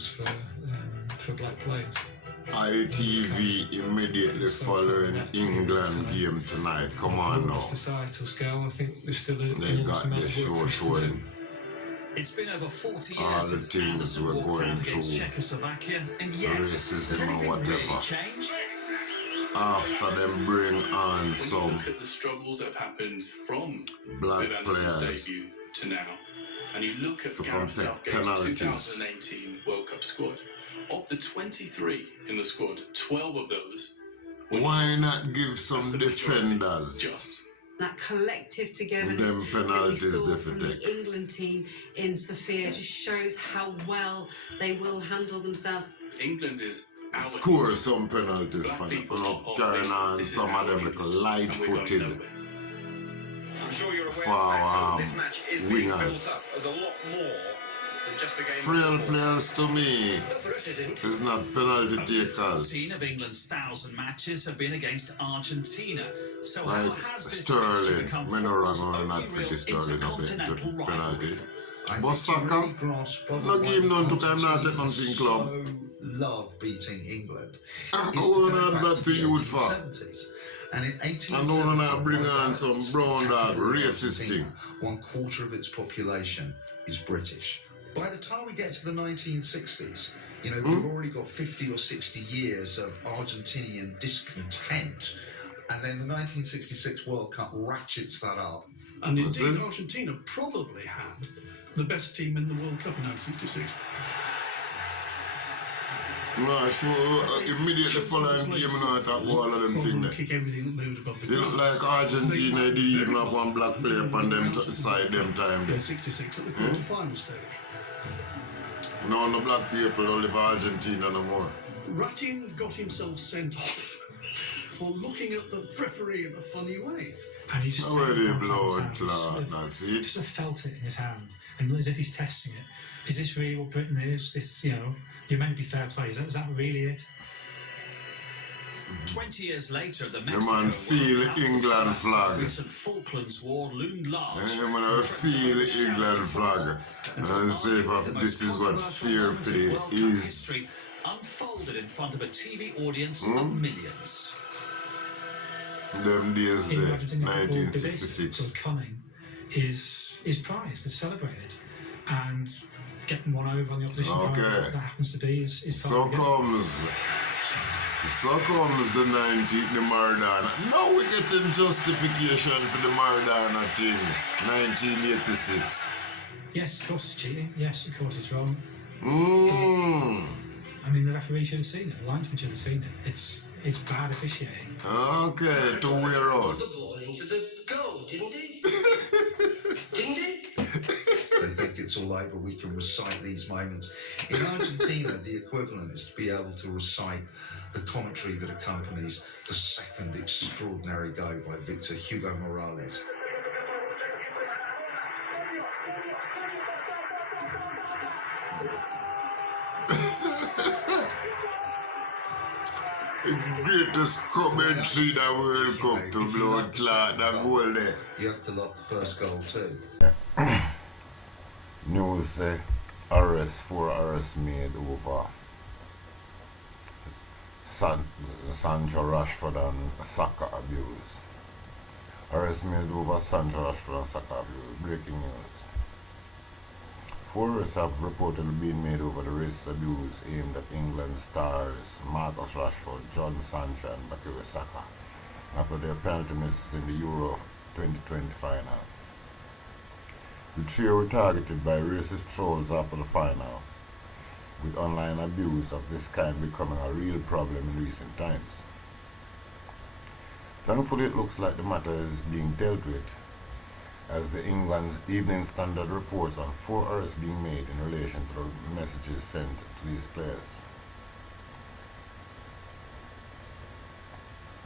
rules for black players. ITV immediately following England game tonight. Come on now. Societal scale, I think there's still they got the show showing. It's been over 40 years all the since things Anderson we're walked going out against through, Czechoslovakia, and yet has racism anything or whatever. really changed? After them bring on when some you look at the struggles that have happened from black Viv Anderson's players debut to now, and you look at for Gareth Southgate's penalties. 2018 World Cup squad, of the 23 in the squad, 12 of those were why not give some that's the majority, defenders just. That collective togetherness them that we penalties saw they from take? the England team in Sofia just shows how well they will handle themselves. England is our Score some penalties, Black but people not are turn on this is some of our them like England, and we're light-footed going nowhere. I'm sure you're aware for back home, this match is being built wingers. up as a lot more than just a game Frail of football. players to me But for us it isn't. is not penalty Only takers. 14 of England's 1,000 matches have been against Argentina. So how Like has this fixture Sterling, become me no football's wrong only not real for Sterling up intercontinental the rivalry? penalty. I But think you soccer, really grasp no why game none to them not take Argentina nothing club. so love beating England. I It's to wanna go add back that to to the youth for. 1870s. And in I don't wanna bring on some brown dog racist thing. 1/4 of its population is British. By the time we get to the 1960s, you know, we've already got 50 or 60 years of Argentinian discontent. And then the 1966 World Cup ratchets that up. And That's indeed, it. Argentina probably had the best team in the World Cup in 1966. No, sure, immediately following game and I talk about all of them things there. Kick everything that moved above the They look grass. like Argentina, They they even very have one black player upon them side them time in there. 66 at the quarter-final stage. No, no black people don't live in Argentina no more. Ratin got himself sent off for looking at the referee in a funny way. And he's just Already taken it from blood his hand, clot, just that's it. Just sort of felt it in his hand, and as if he's testing it. Is this really what Britain is? This, you know, you're meant to be fair play. Is that really it? 20 years later, the The Mexico man World feel Cup, England the flag. recent Falklands War loomed large. And when I feel England flag, and I say if this is what fair play is. History unfolded in front of a TV audience of millions. Them days In there, Argentina, football, the basic sort 1966. of cunning is prized, is celebrated, and getting one over on the opposition. Okay. That happens to be is So part of the game. comes the 19th, the Maradona. Now we getting justification for the Maradona thing, 1986. Yes, of course it's cheating. Yes, of course it's wrong. Mmm. I mean, the referee should have seen it. The linesman should have seen it. It's bad officiating. Okay, two way around. The ball into the goal, didn't he? Didn't he? They think it's all over, we can recite these moments. In Argentina, the equivalent is to be able to recite the commentary that accompanies the second extraordinary goal by Victor Hugo Morales. The greatest commentary in the World Cup to blood clot that goal there. You have to love the first goal too. News say four arrests made over Sancho Rashford and Saka abuse. Arrests made over Sancho Rashford and Saka abuse. Breaking news. 4 arrests have reportedly been made over the racist abuse aimed at England stars Marcus Rashford, John Sancho and Bukayo Saka after their penalty misses in the Euro 2020 final. The trio were targeted by racist trolls after the final, with online abuse of this kind becoming a real problem in recent times. Thankfully, it looks like the matter is being dealt with, as the England's Evening Standard reports on 4 arrests being made in relation to the messages sent to these players.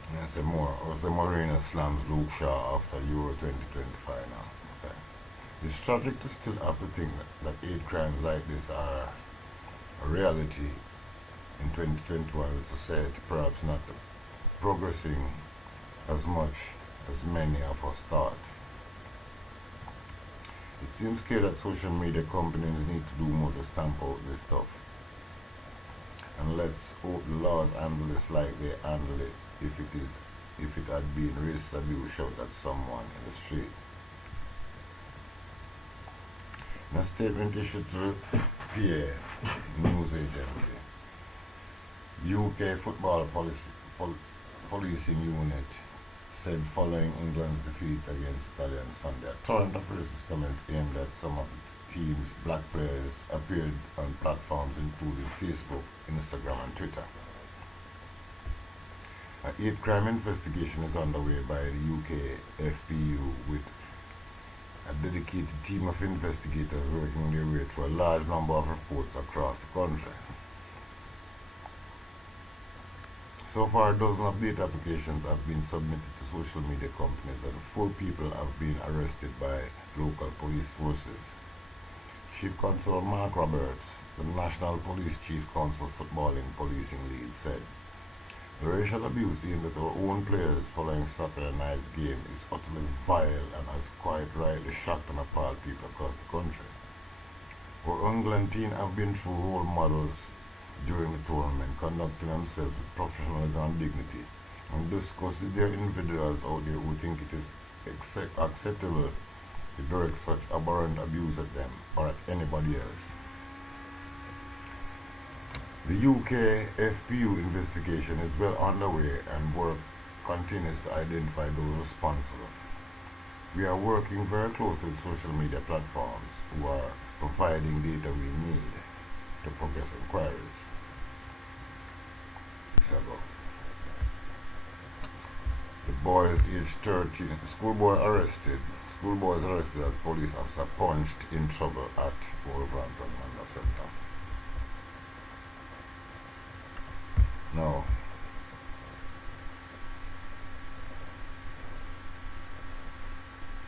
And I say more, or the Marina slams Luke Shaw after Euro 2020 final. Okay. It's tragic to still have to think that 8 crimes like this are a reality in 2021 with society perhaps not progressing as much as many of us thought. It seems clear that social media companies need to do more to stamp out this stuff. And let's hope the laws handle this like they handle it if it had been racist abuse shot at someone in the street. In a statement issued to the PA news agency, UK football policing unit said following England's defeat against Italy on Sunday, a torrent of racist comments aimed at some of the team's black players appeared on platforms including Facebook, Instagram and Twitter. A hate crime investigation is underway by the UK FPU with a dedicated team of investigators working their way through a large number of reports across the country. So far, a dozen of data applications have been submitted to social media companies and 4 people have been arrested by local police forces. Chief Constable Mark Roberts, the National Police Chief Council Footballing Policing Lead, said, "The racial abuse aimed at our own players following Saturday night's game is utterly vile and has quite rightly shocked and appalled people across the country. Our England team have been true role models during the tournament, conducting themselves with professionalism and dignity, and discussed with their individuals out there who think it is acceptable to direct such abhorrent abuse at them or at anybody else." The UK FPU investigation is well underway and work continues to identify those responsible. We are working very closely with social media platforms who are providing data we need to progress inquiries. The boys aged 13, schoolboys arrested as police officer punched in trouble at Wolverhampton Manda Centre. Now,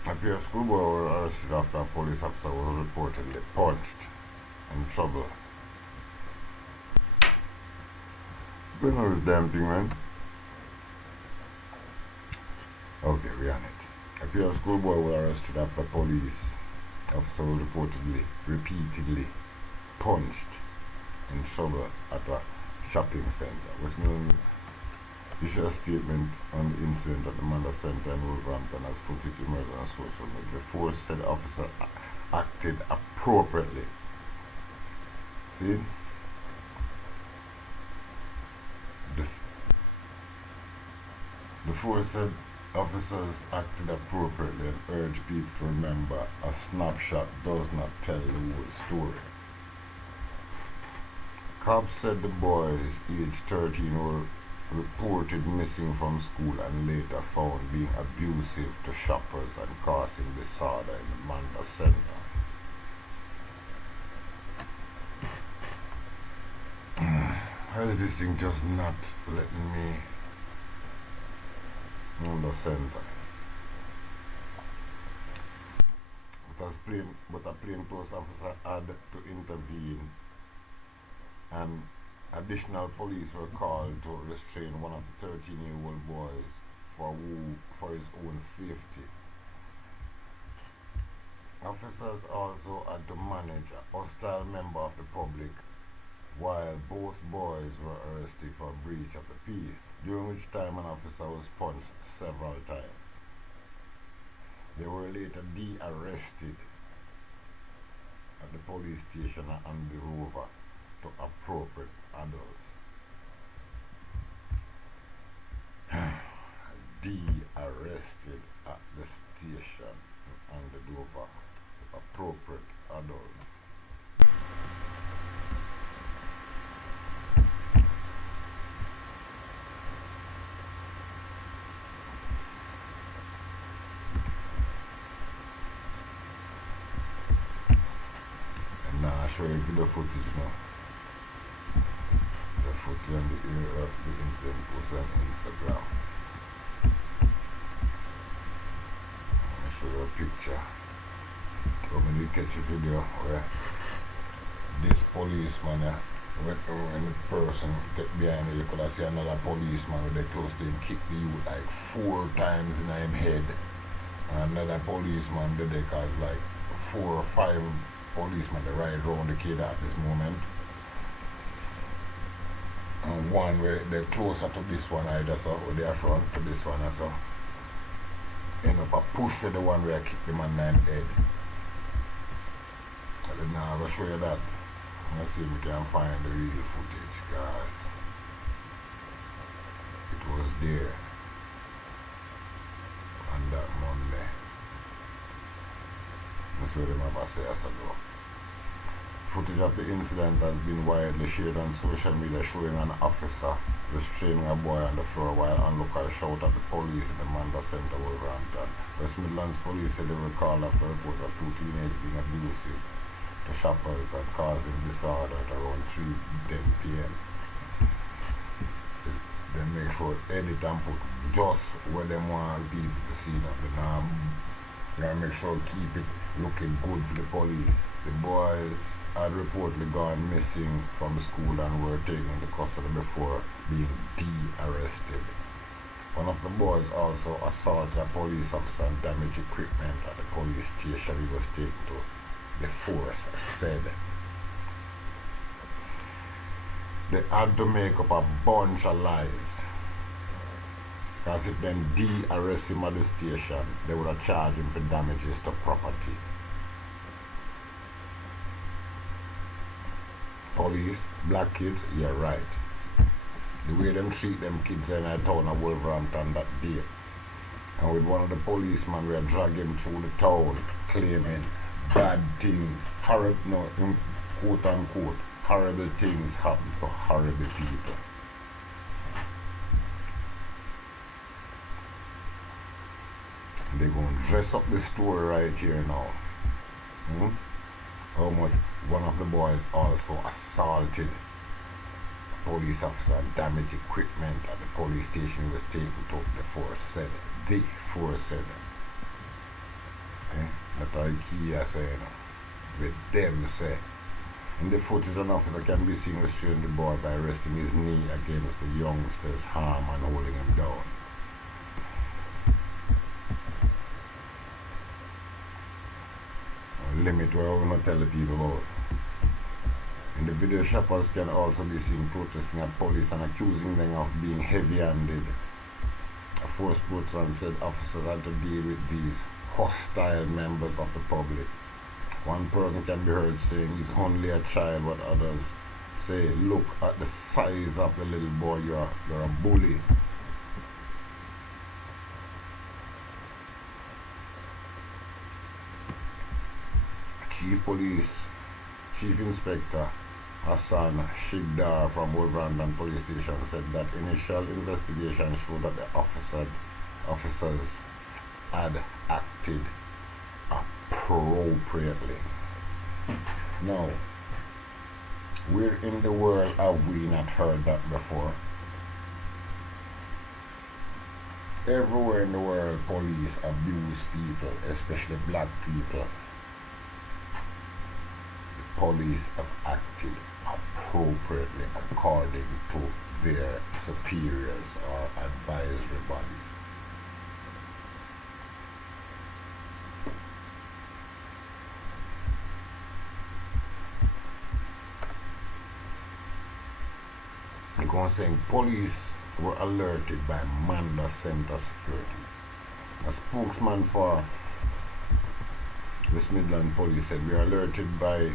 a pair of schoolboys were arrested after a police officer was reportedly punched in trouble. What's going on with this damn thing, man? Okay, we on it. A pair of schoolboys were arrested after police officer was repeatedly punched in trouble at a shopping centre. Westmoreland issued a statement on the incident at the Manda Centre in Wolverhampton as footage emerged on social media. The force said the officer acted appropriately. See? The force said officers acted appropriately and urged people to remember a snapshot does not tell the whole story. Cops said the boys, aged 13, were reported missing from school and later found being abusive to shoppers and causing disorder in the Manda Centre. How is this thing just not letting me in the centre? But a plainclothes officer had to intervene and additional police were called to restrain one of the 13-year-old boys for his own safety. Officers also had to manage a hostile member of the public while both boys were arrested for breach of the peace, during which time an officer was punched several times. They were later de-arrested at the police station and handed over to appropriate adults. De-arrested at the station and handed over to appropriate adults. And now I'll show you video footage now. The footage and the area of the incident posted on Instagram. I'll show you a picture. When you catch a video where this policeman, when the person get behind you, you could see another policeman with the close to him kick the youth like 4 times in him head. And another policeman did it cause like 4 or 5 policemen to ride around the kid at this moment. And one where they're closer to this one, I just saw they are front to this one, I saw. End up a push to the one where I kick the man in the head. But then now I will show you that. Let's see if we can find the real footage, guys. It was there on that Monday. That's where them have a say as a go. Footage of the incident has been widely shared on social media showing an officer restraining a boy on the floor while onlookers shout at the police in the Manda Centre, Wolverhampton. West Midlands police said they recalled after reports of two teenagers being abusive to shoppers and causing disorder at around 3:10 p.m. So they make sure edit and put just where they want people to see that. They gotta make sure keep it looking good for the police. The boys had reportedly gone missing from school and were taken into custody before being de-arrested. One of the boys also assaulted a police officer and damaged equipment at the police station he was taken to, the force said. They had to make up a bunch of lies. Because if they de-arrest him at the station, they would have charged him for damages to property. Police, black kids, you're right. The way them treat them kids in a town of Wolverhampton that day. And with one of the policemen, we are dragging him through the town, claiming bad things, horrible, no, quote unquote, horrible things happen to horrible people. And they're going to dress up the story right here now. How much one of the boys also assaulted a police officer and damaged equipment at the police station he was taken to, the force said. The force said. That's all key I say, with them say. In the footage, an officer can be seen restraining the boy by resting his knee against the youngster's arm and holding him down. Limit where we not tell the people about. In the video, shoppers can also be seen protesting at police and accusing them of being heavy-handed. A force spokesman said officers had to deal with these hostile members of the public. One person can be heard saying he's only a child, but others say, look at the size of the little boy, you're a bully. Chief Inspector Hassan Shigdar from Wolverhampton Police Station said that initial investigation showed that the officers had acted appropriately. Now, where in the world have we not heard that before? Everywhere in the world, police abuse people, especially black people. Police have acted appropriately according to their superiors or advisory bodies. Because saying police were alerted by Manda Centre Security. A spokesman for West Midland Police said, we are alerted by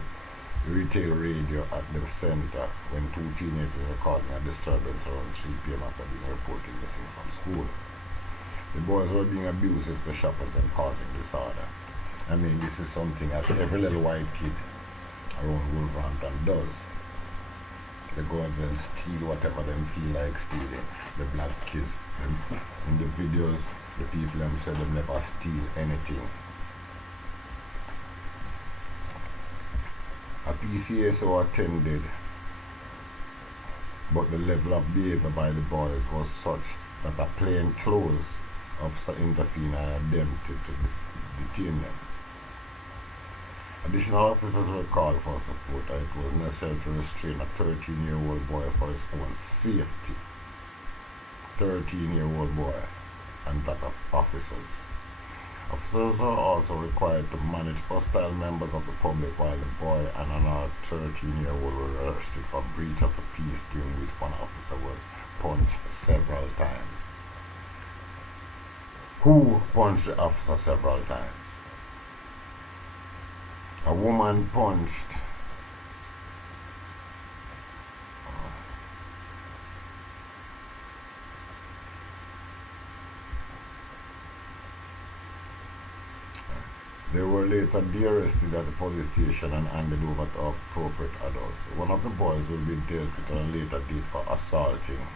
retail radio at the centre when two teenagers are causing a disturbance around 3 p.m. after being reported missing from school. The boys were being abusive to shoppers and causing disorder. I mean, this is something that every little white kid around Wolverhampton does. They go out and steal whatever them feel like stealing. The black kids, in the videos, the people them said they never steal anything. A PCSO attended, but the level of behavior by the boys was such that a plainclothes officer intervened and attempted to detain them. Additional officers were called for support, and it was necessary to restrain a 13-year-old boy for his own safety. 13-year-old boy and that of officers. Officers are also required to manage hostile members of the public while the boy and an 13-year-old were arrested for breach of the peace, during which one officer was punched several times. Who punched the officer several times? A woman punched They were later de-arrested at the police station and handed over to appropriate adults. One of the boys will be dealt with on a later date for assaulting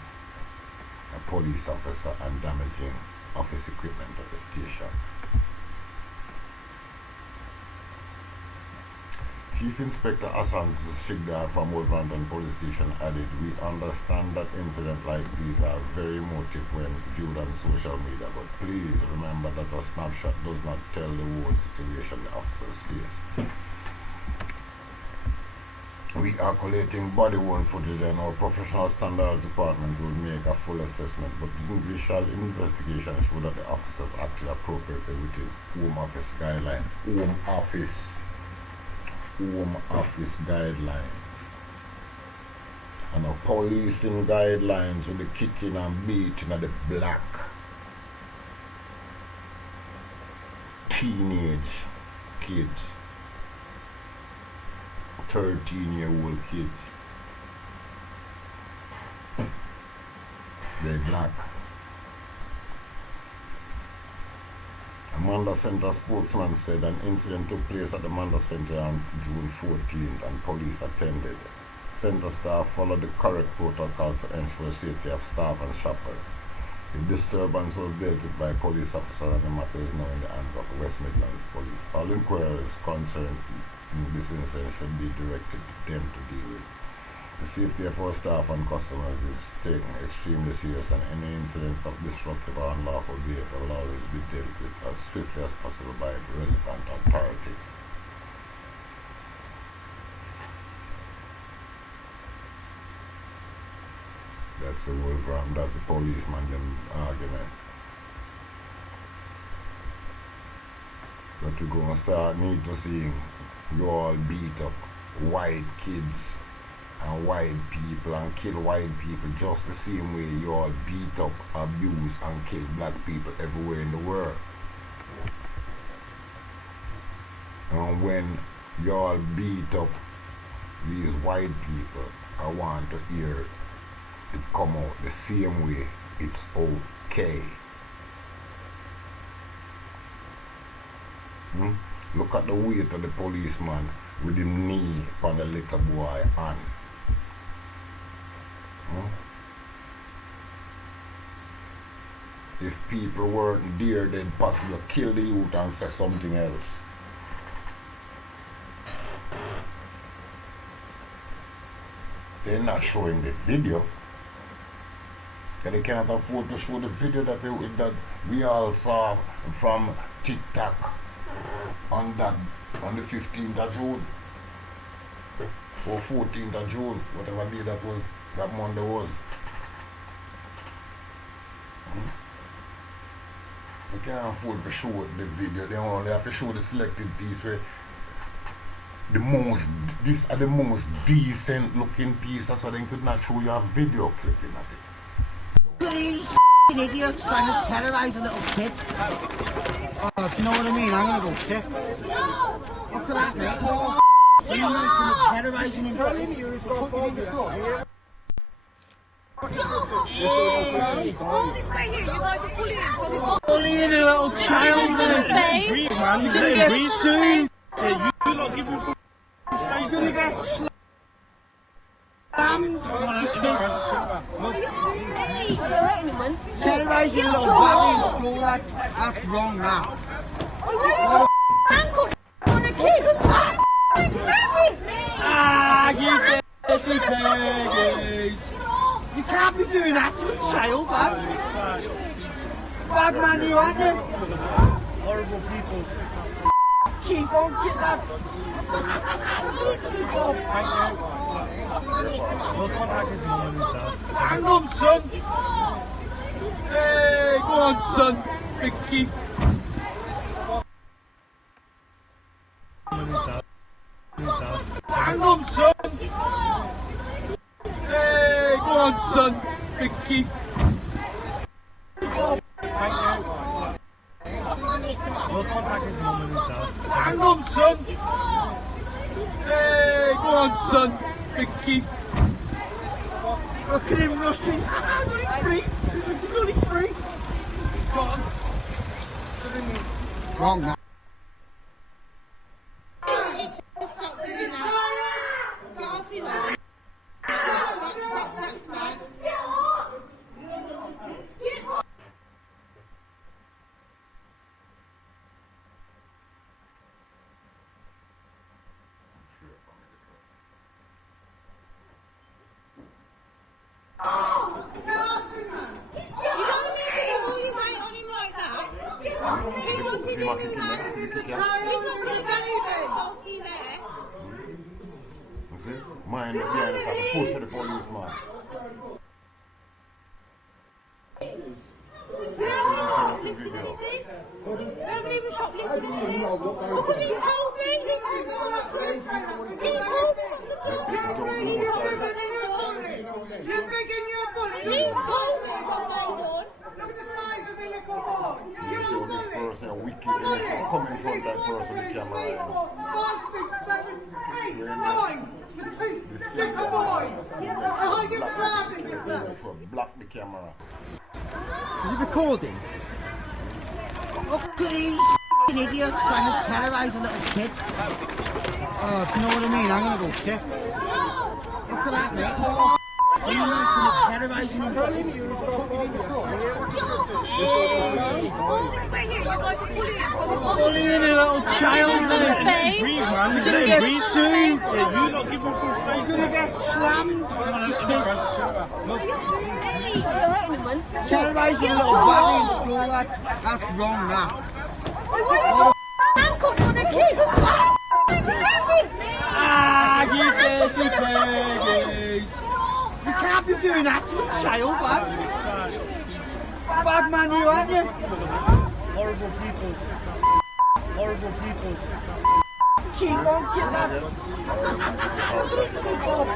a police officer and damaging office equipment at the station. Chief Inspector Hassan Shigdar from Wolverhampton Police Station added, "We understand that incidents like these are very emotive when viewed on social media, but please remember that a snapshot does not tell the whole situation the officers face. We are collating body-worn footage and our professional standard department will make a full assessment, but the initial investigation showed that the officers acted appropriately within Home Office guidelines. And our policing guidelines with the kicking and beating of the black teenage kids, 13-year-old kids. They're black. A Manda Center spokesman said an incident took place at the Manda Center on June 14th and police attended. Center staff followed the correct protocols to ensure safety of staff and shoppers. The disturbance was dealt with by police officers and the matter is now in the hands of West Midlands Police. All inquiries concerned in this incident should be directed to them to deal with. The safety of our staff and customers is taken extremely serious, and any incidents of disruptive or unlawful behavior will always be dealt with as swiftly as possible by the relevant authorities." That's the Wolverhampton, that's the policeman them argument. That we're going to start need to seeing you all beat up white kids and white people and kill white people just the same way you all beat up, abuse and kill black people everywhere in the world. And when you all beat up these white people, I want to hear it come out the same way. It's okay. Look at the weight of the policeman with him knee on the little boy hand. If people weren't there, they'd possibly kill the youth and say something else. They're not showing the video. They cannot afford to show the video that we all saw from TikTok on the 15th of June or 14th of June, whatever day that Monday was. They can't afford to show the video. They only have to show the selected piece where these are the most decent looking piece. That's why they could not show you a video clipping of it. These idiots trying to terrorise a little kid. Oh, do you know what I mean? I'm gonna go sick. Look at that, mate. Terrorising him. All this way here, you guys are bullying him from his bottom. Bullying a little child, mate. Just get soon. You lot give him some space. You're gonna get slammed. Terrorising a little baby in school, that's wrong now. You dirty piggies. You can't be doing that to a child, man. Bad man you had it. Horrible people. Keep on, get that. Hang on, son. Hey, go on, son. Big keep. Hang on, son. Hey, go on, son. Big keep. We'll contact his mum and his dad. Hang on, son. Hey, go on, son. Big keep. Look at him rushing. He's only three. He's only three. Go on. Wrong now. See? Mind the behind us have to push to the policeman. The video. Nobody was shoplifting. Because he told me. He told me. You're begging your bullet. He told me what they want. Look at the size of the little boy. You see this person wicked come in front of that person with the camera. 5, 6, 7, 8, 9. This Little boy. I get grabbing yourself. Block the camera. Is it recording? Look at these idiots trying to terrorise a little kid. Oh, do you know what I mean? I'm going to go sick. Look at that, mate. Terrorising him. All this way here, you guys are bullying from the Bullying a little child. Just give him soon. You're going to get slammed. Terrorising a little baby in school, that's wrong, that. handcuffs on a kid. Ah, you dirty piggies. You can't be doing that to a child, lad. Bad man you, aren't you? Horrible people. Horrible people. Keep on, kid, lad.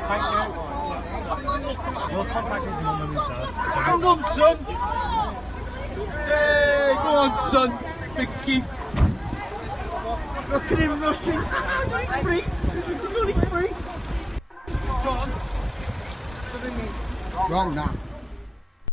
Thank you. We'll contact his mum and his dad. Hang on, son. Hey, go on, son. Big keep. Look at him rushing. He's only three. He's only three. Go on. Wrong now.